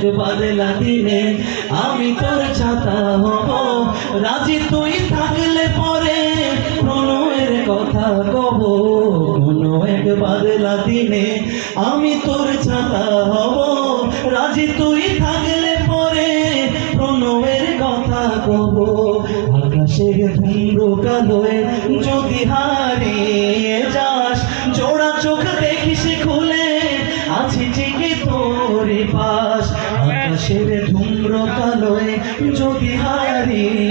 এক বাদলা দিনে আমি তোর ছাতা হব রাজি তুই থাকলে পরে প্রণয়ের কথা কব কোনো এক বাদলা দিনে আমি তোর ছাতা হব রাজি তুই থাকলে পরে প্রণয়ের কথা কব আকাশের ধুম্র কালোয় যদি হারিয়ে যাস জোড়া চোখ দেখিস খুলে আছি ঠিকই তোর পাশ আকাশের ধুম্র কালোয় যদি হারিয়ে